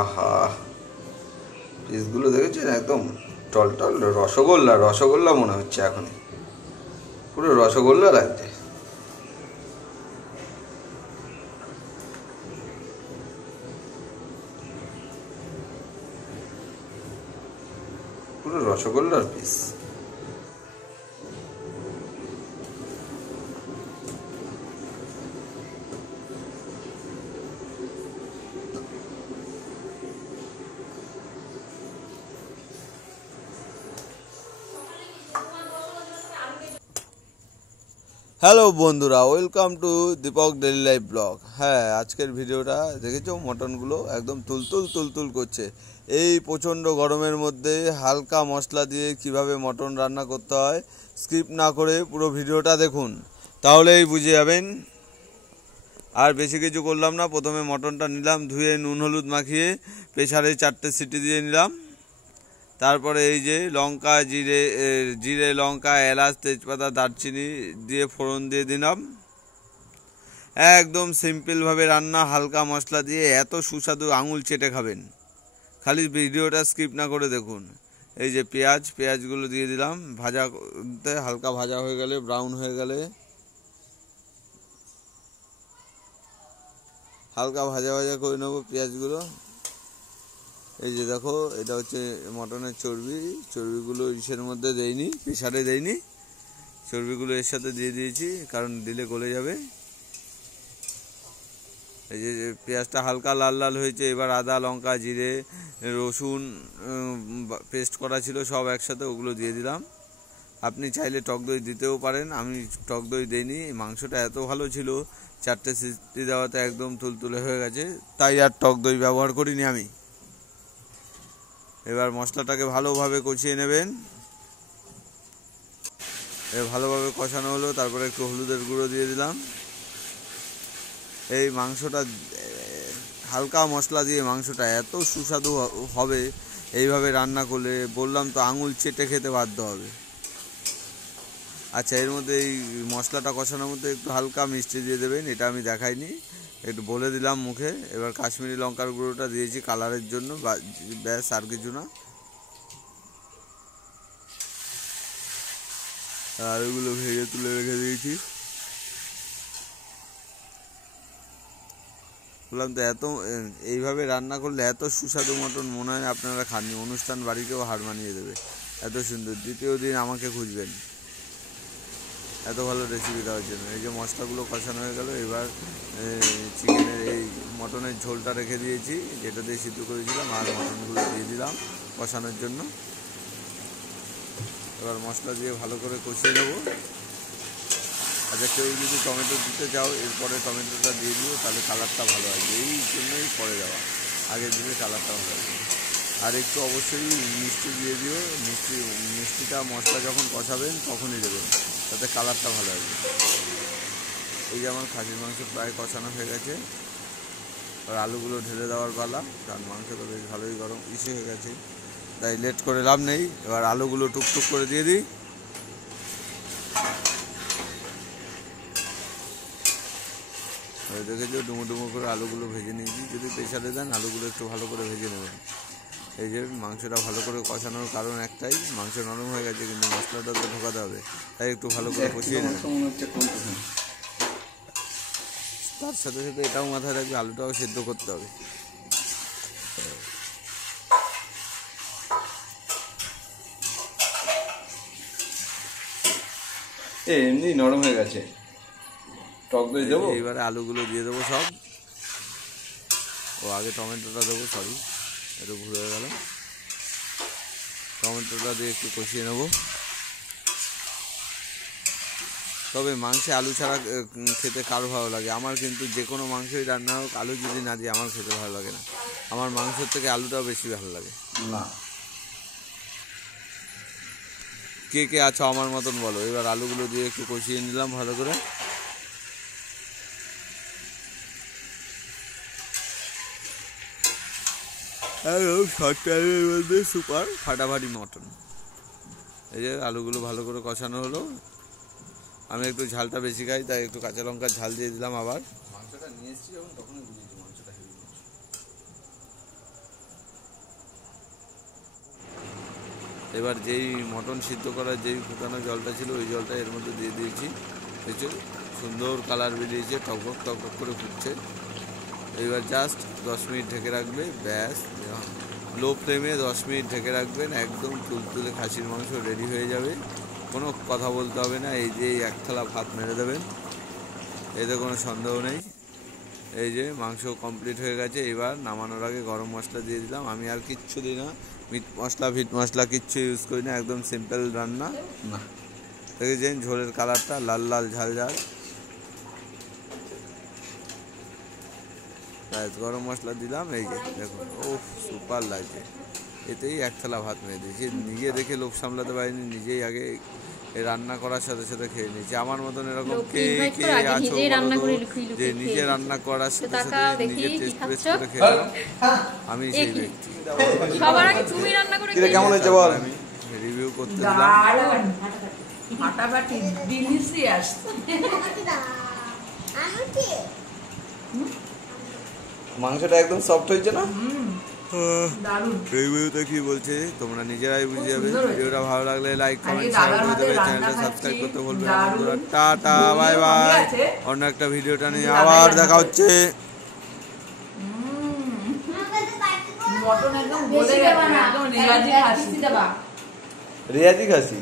আহা, পিসগুলো দেখেছেন? একদম টলটল রসগোল্লা রসগোল্লা মনে হচ্ছে, এখন পুরো রসগোল্লা লাগছে। পুরো রসগোল্লার পিস। হ্যালো বন্ধুরা, welcome to Deepak daily life blog. হ্যাঁ, আজকের ভিডিওটা দেখেছো, মটনগুলো একদম তুলতুল তুলতুল করছে। এই প্রচণ্ড গরমের মধ্যে হালকা মশলা দিয়ে কিভাবে মটন রান্না করতে হয়, স্কিপ না করে পুরো ভিডিওটা দেখুন, তাহলেই বুঝে যাবেন। আর বেশি কিছু করলাম না, প্রথমে মটনটা নিলাম, ধুয়ে নুন হলুদ মাখিয়ে প্রেসারে 4টে সিটি দিয়ে নিলাম। তারপরে এই যে লঙ্কা, জিরে লঙ্কা, এলাচ, তেজপাতা, দারচিনি দিয়ে ফোড়ন দিয়ে দিলাম। একদম সিম্পলভাবে রান্না, হালকা মশলা দিয়ে, এত সুস্বাদু, আঙুল চেটে খাবেন। খালি ভিডিওটা স্কিপ না করে দেখুন। এই যে পেঁয়াজগুলো দিয়ে দিলাম, ভাজাতে হালকা ভাজা হয়ে গেলে, ব্রাউন হয়ে গেলে, হালকা ভাজা ভাজা করে নেবো পেঁয়াজগুলো। এই যে দেখো, এটা হচ্ছে মটনের চর্বিগুলো ইসের মধ্যে দেইনি, প্রেসারে দেইনি, চর্বিগুলো এর সাথে দিয়ে দিয়েছি, কারণ দিলে গলে যাবে। এই যে পেঁয়াজটা হালকা লাল লাল হয়েছে, এবার আদা, লঙ্কা, জিরে, রসুন পেস্ট করা ছিল সব একসাথে, ওগুলো দিয়ে দিলাম। আপনি চাইলে টক দই দিতেও পারেন, আমি টক দই দিইনি। মাংসটা এত ভালো ছিল, 4টে সিটি দেওয়াতে একদম তুলতুলে হয়ে গেছে, তাই আর টক দই ব্যবহার করিনি আমি। এবার মশলাটাকে ভালোভাবে কষিয়ে নেবেন। ভালোভাবে কষানো হলো, তারপরে একটু হলুদের গুঁড়ো দিয়ে দিলাম। এই মাংসটা হালকা মশলা দিয়ে মাংসটা এত সুস্বাদু হবে এইভাবে রান্না করলে, বললাম তো, আঙুল চেটে খেতে বাধ্য হবে। আচ্ছা, এর মধ্যে এই মশলাটা কষানোর মধ্যে একটু হালকা মিষ্টি দিয়ে দেবেন, এটা আমি দেখাইনি, একটু বলে দিলাম মুখে। এবার কাশ্মীরি লঙ্কার গুঁড়োটা দিয়েছি কালারের জন্য, ব্যাস, আর কিছু না। আলুগুলো ভেজে তুলে রেখে দিয়েছি। বললাম তো, এইভাবে রান্না করলে এত সুস্বাদু মটন মনে হয় আপনারা খাননি, অনুষ্ঠান বাড়িকেও হার মানিয়ে দেবে, এত সুন্দর। দ্বিতীয় দিন আমাকে খুঁজবেন এত ভালো রেসিপি দেওয়ার জন্য। এই যে মশলাগুলো কষানো হয়ে গেল, এবার চিকেনের এই মটনের ঝোলটা রেখে দিয়েছি, যেটা দিয়ে সিদ্ধ করেছিলাম, আর মটনগুলো দিয়ে দিলাম কষানোর জন্য। এবার মশলা দিয়ে ভালো করে কষিয়ে নেব। আচ্ছা, কেউ যদি টমেটো দিতে চাও, এরপরে টমেটোটা দিয়ে দিও, তাহলে কালারটা ভালো আসবে, এই জন্যই পরে দেওয়া, আগে দিলে কালারটা ভালো আসবে। আর একটু অবশ্যই মিষ্টি দিয়ে দিও, মিষ্টিটা মশলা যখন কষাবেন তখনই দেবেন, তাতে কালারটা ভালো আসবে। এই যে আমার খাসির মাংস প্রায় কষানো হয়ে গেছে, আর আলুগুলো ঢেলে দেওয়ার পালা, কারণ মাংসটা বেশ ভালোই গরম হয়ে গেছে, তাই লেট করে লাভ নেই। এবার আলুগুলো টুকটুক করে দিয়ে দিই। দেখেছো, ডুমো ডুমো করে আলুগুলো ভেজে নিয়েছি। যদি প্রেসারে দেন, আলুগুলো একটু ভালো করে ভেজে নেবেন। এই যে মাংসটা ভালো করে কষানোর কারণ একটাই, মাংস নরম হয়ে গেছে, কিন্তু মশলাটা তো ঢোকাতে হবে, তাই একটু ভালো করে কষিয়ে নেবেন। তার সাথে সাথে এটাও মাথায় রাখবে, আলুটাও সেদ্ধ করতে হবে। এমনি নরম হয়ে গেছে, টক দই দেবো। এবারে আলুগুলো দিয়ে দেবো সব। আগে টমেটোটা দেবো, সরি, একটু ভুল হয়ে গেল। টমেটোটা দিয়ে একটু কষিয়ে নেব। তবে মাংসে আলু ছাড়া খেতে কারো ভালো লাগে? আমার কিন্তু যে কোনো মাংসই রান্না হোক, আলু যদি না দিয়ে আমার খেতে ভালো লাগে না। আমার মাংসের থেকে আলুটাও বেশি ভালো লাগে। না, কে কে আছো আমার মতন বলো। এবার আলুগুলো দিয়ে একটু কষিয়ে নিলাম ভালো করে। শর্ট টাইমের মধ্যে সুপার ফাটাফাটি মটন। এই যে আলুগুলো ভালো করে কষানো হলো। আমি একটু ঝালটা বেশি খাই, তাই একটু কাঁচা লঙ্কার ঝাল দিয়ে দিলাম। আবার মাংসটা নিয়ে এসেছি যখন, তখনই বুঝেছি মাংসটা হেভি মাংস। এবার যেই মটন সিদ্ধ করার যেই ফুটানো জলটা ছিল ওই জলটা এর মধ্যে দিয়ে দিয়েছি। দেখছো সুন্দর কালার বেরিয়েছে, টকবক টকবক করে ফুটছে। এবার জাস্ট 10 মিনিট ঢেকে রাখবে, ব্যাস। লো ফ্লেমে 10 মিনিট ঢেকে রাখবেন, একদম তুলতুলে খাসির মাংস রেডি হয়ে যাবে। কোনো কথা বলতে হবে না, এই যে এক থালা ভাত মেরে দেবেন, এতে কোনো সন্দেহ নেই। এই যে মাংস কমপ্লিট হয়ে গেছে। এবার নামানোর আগে গরম মশলা দিয়ে দিলাম। আমি আর কিচ্ছু দিই না, মিট মশলা কিচ্ছু ইউজ করি না, একদম সিম্পল রান্না। না দেখেছেন ঝোলের কালারটা লাল লাল ঝাল ঝাল। গরম মশলা দিলাম, এই যে দেখুন, ও সুপার লাগছে। এতেই এক থালা ভাত মেরে দিয়েছি। নিজে দেখে লোভ সামলাতে পারিনি, নিজেই আগে রান্না করার সাথে সাথে খেয়ে নিয়েছি। আমার মতন এরকম কে কে আছো যে নিজে রান্না করার সাথে সাথে নিজে টেস্ট টেস্ট করে খেয়ে নাও? আমি সেই ব্যক্তি। সবার আগে তুমি রান্না করে কেমন হয়েছে বল? আমি রিভিউ করতে দিলাম। ফাটাফাটি ডিলিশিয়াস। মাংসটা একদম সফট হয়েছে না? দারুণ। রিভিউতে কি বলছে তোমরা নিজেরাই বুঝে যাবে। সুন্দর হয়েছে। ভিডিওটা ভালো লাগলে লাইক আর কমেন্ট এই শেয়ার দাদার করে হাতে দেবে, রান্না চ্যানেলটা খাচ্ছি, সাবস্ক্রাইব করতে ভুলবে না দারুণ। বন্ধুরা। টাটা, বাই বমিও বাই। আছে। অন্য একটা ভিডিওটা নিয়ে দাদাই আবার রান্না দেখা করে। হচ্ছে। মটন একদম গলে গেছে, একদম রেয়াজি খাসি। রেয়াজি খাসি।